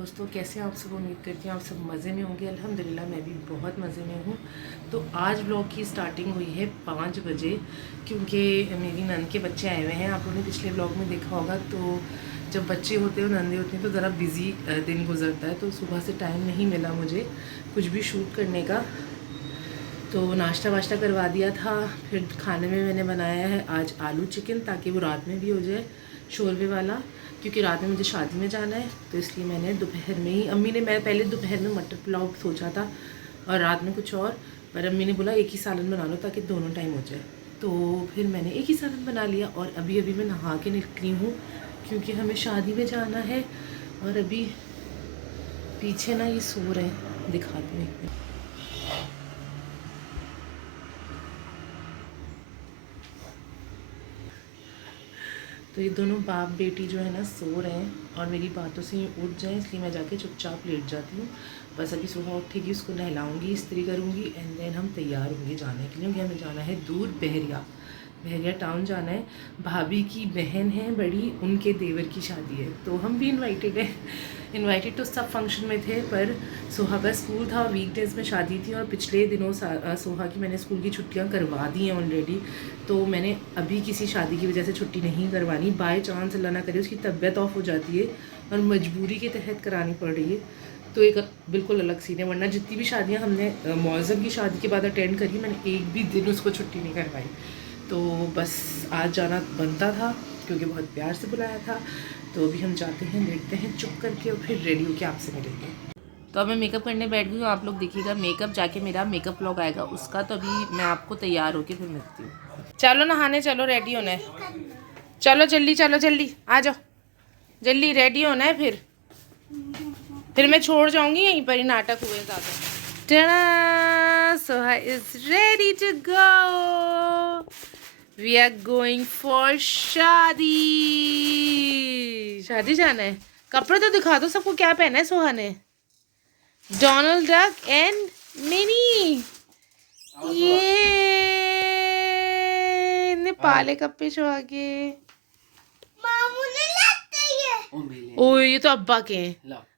दोस्तों, कैसे आप सब? उम्मीद करती हूँ आप सब मज़े में होंगे। अल्हम्दुलिल्लाह मैं भी बहुत मज़े में हूँ। तो आज ब्लॉग की स्टार्टिंग हुई है 5 बजे, क्योंकि मेरी नंद के बच्चे आए हुए हैं। आप लोगों ने पिछले ब्लॉग में देखा होगा। तो जब बच्चे होते हैं, नंदे होते हैं, तो ज़रा बिज़ी दिन गुजरता है। तो सुबह से टाइम नहीं मिला मुझे कुछ भी शूट करने का। तो नाश्ता वाश्ता करवा दिया था। फिर खाने में मैंने बनाया है आज आलू चिकन, ताकि वो रात में भी हो जाए शोरबे वाला, क्योंकि रात में मुझे शादी में जाना है। तो इसलिए मैंने दोपहर में ही, मैं पहले दोपहर में मटर पुलाव सोचा था और रात में कुछ और, पर अम्मी ने बोला एक ही सालन बना लो ताकि दोनों टाइम हो जाए। तो फिर मैंने एक ही सालन बना लिया। और अभी अभी मैं नहा के निकली हूँ, क्योंकि हमें शादी में जाना है। और अभी पीछे ना ये सो रहे हैं, दिखाते हैं। तो ये दोनों बाप बेटी जो है ना सो रहे हैं, और मेरी बातों से उठ जाएं, इसलिए मैं जाके चुपचाप लेट जाती हूँ। बस अभी सुबह उठेगी, उसको नहलाऊंगी, इस्त्री करूँगी, एंड देन हम तैयार होंगे जाने के लिए। हमें जाना है दूर, बहरिया टाउन जाना है। भाभी की बहन है बड़ी, उनके देवर की शादी है। तो हम भी इनवाइटेड तो सब फंक्शन में थे, पर सोहा का स्कूल था, वीकडेज में शादी थी। और पिछले दिनों सोहा की मैंने स्कूल की छुट्टियां करवा दी हैं ऑलरेडी। तो मैंने अभी किसी शादी की वजह से छुट्टी नहीं करवानी। बाय चांस अल्लाह ना करे उसकी तबीयत ऑफ हो जाती है और मजबूरी के तहत करानी पड़ रही है, तो एक बिल्कुल अलग सीन है। वरना जितनी भी शादियाँ हमने मौज़म की शादी के बाद अटेंड करी, मैंने एक भी दिन उसको छुट्टी नहीं करवाई। तो बस आज जाना बनता था, क्योंकि बहुत प्यार से बुलाया था। तो अभी हम जाते हैं, देखते हैं चुप करके, और फिर रेडी होके आपसे मिलेंगे। तो अब मैं मेकअप करने बैठ गई हूँ। आप लोग देखिएगा मेकअप, जाके मेरा मेकअप व्लॉग आएगा उसका। तो अभी मैं आपको तैयार होके फिर मिलती हूँ। चलो नहाने चलो, रेडी होना है। चलो जल्दी, चलो जल्दी आ जाओ, जल्दी रेडी होना है। फिर मैं छोड़ जाऊंगी यहीं पर ही, नाटक हुए ज़्यादा। Soha is ready to go. We are going for शादी जाना है। कपड़े तो दिखा दो सबको, क्या पहना है सोहा ने। डोनाल्ड डक एंड मिनी, ये पाले कपड़े छुआ के। मामू ने लाते हैं। ओ ये तो अब्बा के हैं,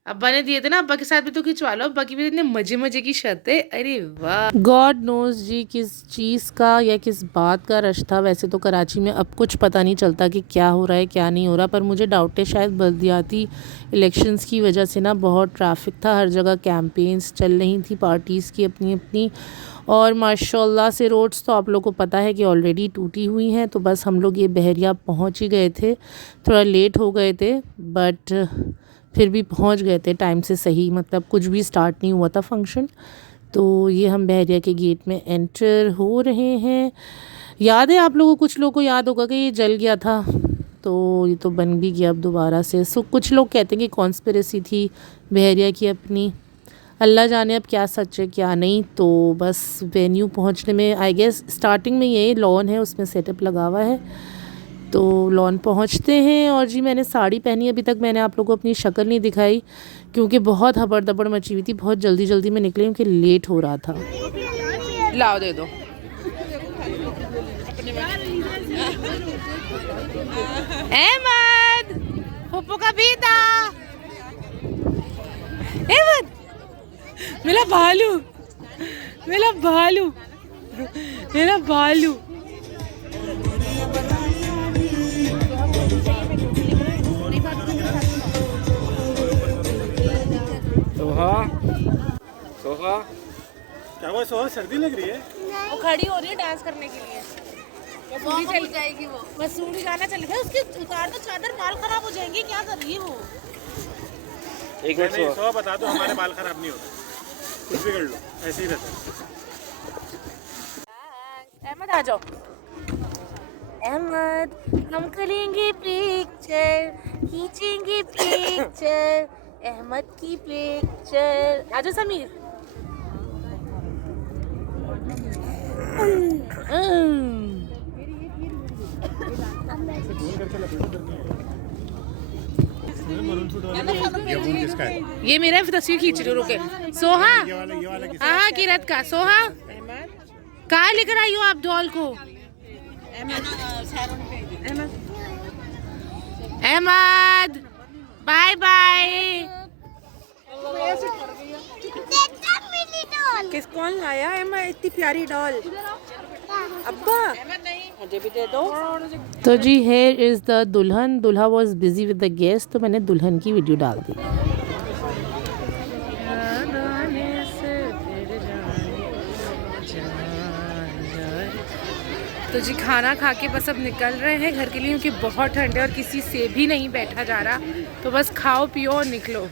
अब्बा ने दिए थे ना, अब्बा के साथ भी तो खिंचवा लो। अब्बा की भी इतने मजे मजे की शर्त है, अरे वाह। गॉड नोज जी किस चीज़ का या किस बात का रश था। वैसे तो कराची में अब कुछ पता नहीं चलता कि क्या हो रहा है क्या नहीं हो रहा, पर मुझे डाउट है शायद बल्दियाती इलेक्शंस की वजह से ना बहुत ट्रैफिक था, हर जगह कैंपेन्स चल रही थी पार्टीज़ की अपनी अपनी। और माशाल्लाह से रोड्स तो आप लोगों को पता है कि ऑलरेडी टूटी हुई हैं। तो बस हम लोग ये बहरिया पहुंच ही गए थे, थोड़ा लेट हो गए थे, बट फिर भी पहुंच गए थे टाइम से सही। मतलब कुछ भी स्टार्ट नहीं हुआ था फंक्शन। तो ये हम बहरिया के गेट में एंटर हो रहे हैं। याद है आप लोगों को, कुछ लोगों को याद होगा कि ये जल गया था, तो ये तो बन भी गया अब दोबारा से। सो कुछ लोग कहते हैं कि कॉन्स्पिरेसी थी बहरिया की अपनी, अल्लाह जाने अब क्या सच है क्या नहीं। तो बस वेन्यू पहुंचने में, आई गेस स्टार्टिंग में ये लॉन है, उसमें सेटअप लगा हुआ है। तो लॉन पहुंचते हैं। और जी मैंने साड़ी पहनी, अभी तक मैंने आप लोगों को अपनी शक्ल नहीं दिखाई, क्योंकि बहुत हबड़ दबड़ मची हुई थी। बहुत जल्दी जल्दी में निकली, क्योंकि लेट हो रहा था। लाओ दे दो। अहमद पप्पू का बेटा, अहमद मेरा भालू, मेरा भालू, मेरा भालू। सोहा, सोहा क्या हुआ? सोहा सर्दी लग रही है? वो खड़ी हो रही है डांस करने के लिए। मसूरी चल जाएगी वो, मसूरी गाना चल गया उसके। उतार दो चादर, बाल खराब हो जाएंगे। क्या कर रही है वो? एक मिनट सोहा बता दो, हमारे बाल खराब नहीं होते, कुछ भी कर लो, ऐसे ही रहता है। अहमद आ जाओ। अहमद हम करेंगे पिक्चर, खींचेंगे पिक्चर, अहमद की पिक्चर। आ जाओ समीर। ये मेरा तस्वीर खींच रही हो, रुके। सोहा, हाँ किरत का। सोहा कहाँ लेकर आई हो आप डॉल को? Ahmad bye bye. किस कौन लाया है मैं इतनी प्यारी डॉल? अब्बा मुझे भी दे दो। तो जी हेयर इज़ द दुल्हन। दुल्हा was busy with the guest, तो मैंने दुल्हन की वीडियो डाल दी। तो जी खाना खा के बस अब निकल रहे हैं घर के लिए, क्योंकि बहुत ठंड है और किसी से भी नहीं बैठा जा रहा। तो बस खाओ पियो और निकलो,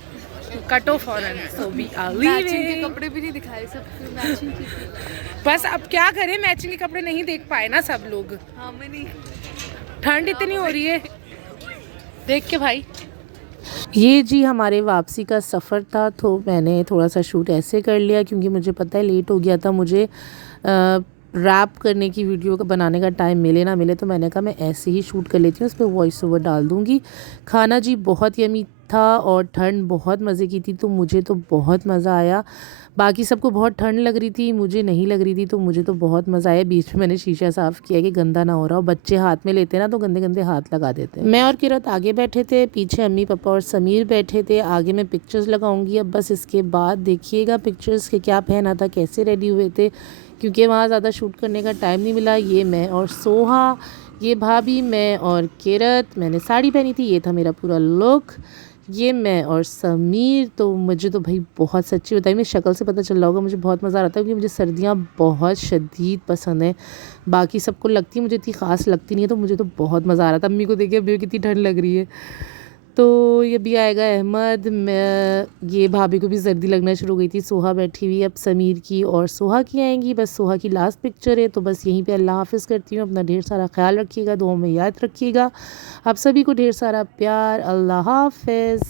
कटो फौरन। So we are leaving. कपड़े भी नहीं दिखाए, सब मैचिंग की थी। बस अब क्या करें, मैचिंग के कपड़े नहीं देख पाए ना सब लोग। हाँ मैं नहीं। ठंड इतनी हो रही है देख के भाई। ये जी हमारे वापसी का सफ़र था, तो मैंने थोड़ा सा शूट ऐसे कर लिया क्योंकि मुझे पता है लेट हो गया था। मुझे रैप करने की वीडियो का बनाने का टाइम मिले ना मिले, तो मैंने कहा मैं ऐसे ही शूट कर लेती हूँ, उस पर वॉइस ओवर डाल दूँगी। खाना जी बहुत यमी था और ठंड बहुत मज़े की थी, तो मुझे तो बहुत मज़ा आया। बाकी सबको बहुत ठंड लग रही थी, मुझे नहीं लग रही थी, तो मुझे तो बहुत मज़ा आया। बीच में मैंने शीशा साफ़ किया कि गंदा ना हो रहा हो। बच्चे हाथ में लेते ना तो गंदे गंदे हाथ लगा देते हैं। मैं और किरत आगे बैठे थे, पीछे अम्मी पापा और समीर बैठे थे। आगे मैं पिक्चर्स लगाऊंगी अब बस, इसके बाद देखिएगा पिक्चर्स के क्या पहना था, कैसे रेडी हुए थे, क्योंकि वहाँ ज़्यादा शूट करने का टाइम नहीं मिला। ये मैं और सोहा, ये भाभी, मैं और किरत। मैंने साड़ी पहनी थी, ये था मेरा पूरा लुक। ये मैं और समीर। तो मुझे तो भाई बहुत, सच्ची बताई, मेरी शक्ल से पता चल रहा होगा, मुझे बहुत मज़ा आ रहा था क्योंकि मुझे सर्दियाँ बहुत शदीद पसंद है। बाकी सबको लगती है, मुझे इतनी ख़ास लगती नहीं है, तो मुझे तो बहुत मज़ा आ रहा था। अम्मी को देखिए अभी कितनी ठंड लग रही है। तो ये भी आएगा अहमद, मैं, ये भाभी को भी सर्दी लगना शुरू हो गई थी। सोहा बैठी हुई, अब समीर की और सोहा की आएंगी। बस सोहा की लास्ट पिक्चर है, तो बस यहीं पे अल्लाह हाफ़िज़ करती हूँ। अपना ढेर सारा ख्याल रखिएगा, दुआओं में याद रखिएगा। आप सभी को ढेर सारा प्यार। अल्लाह हाफ़िज़।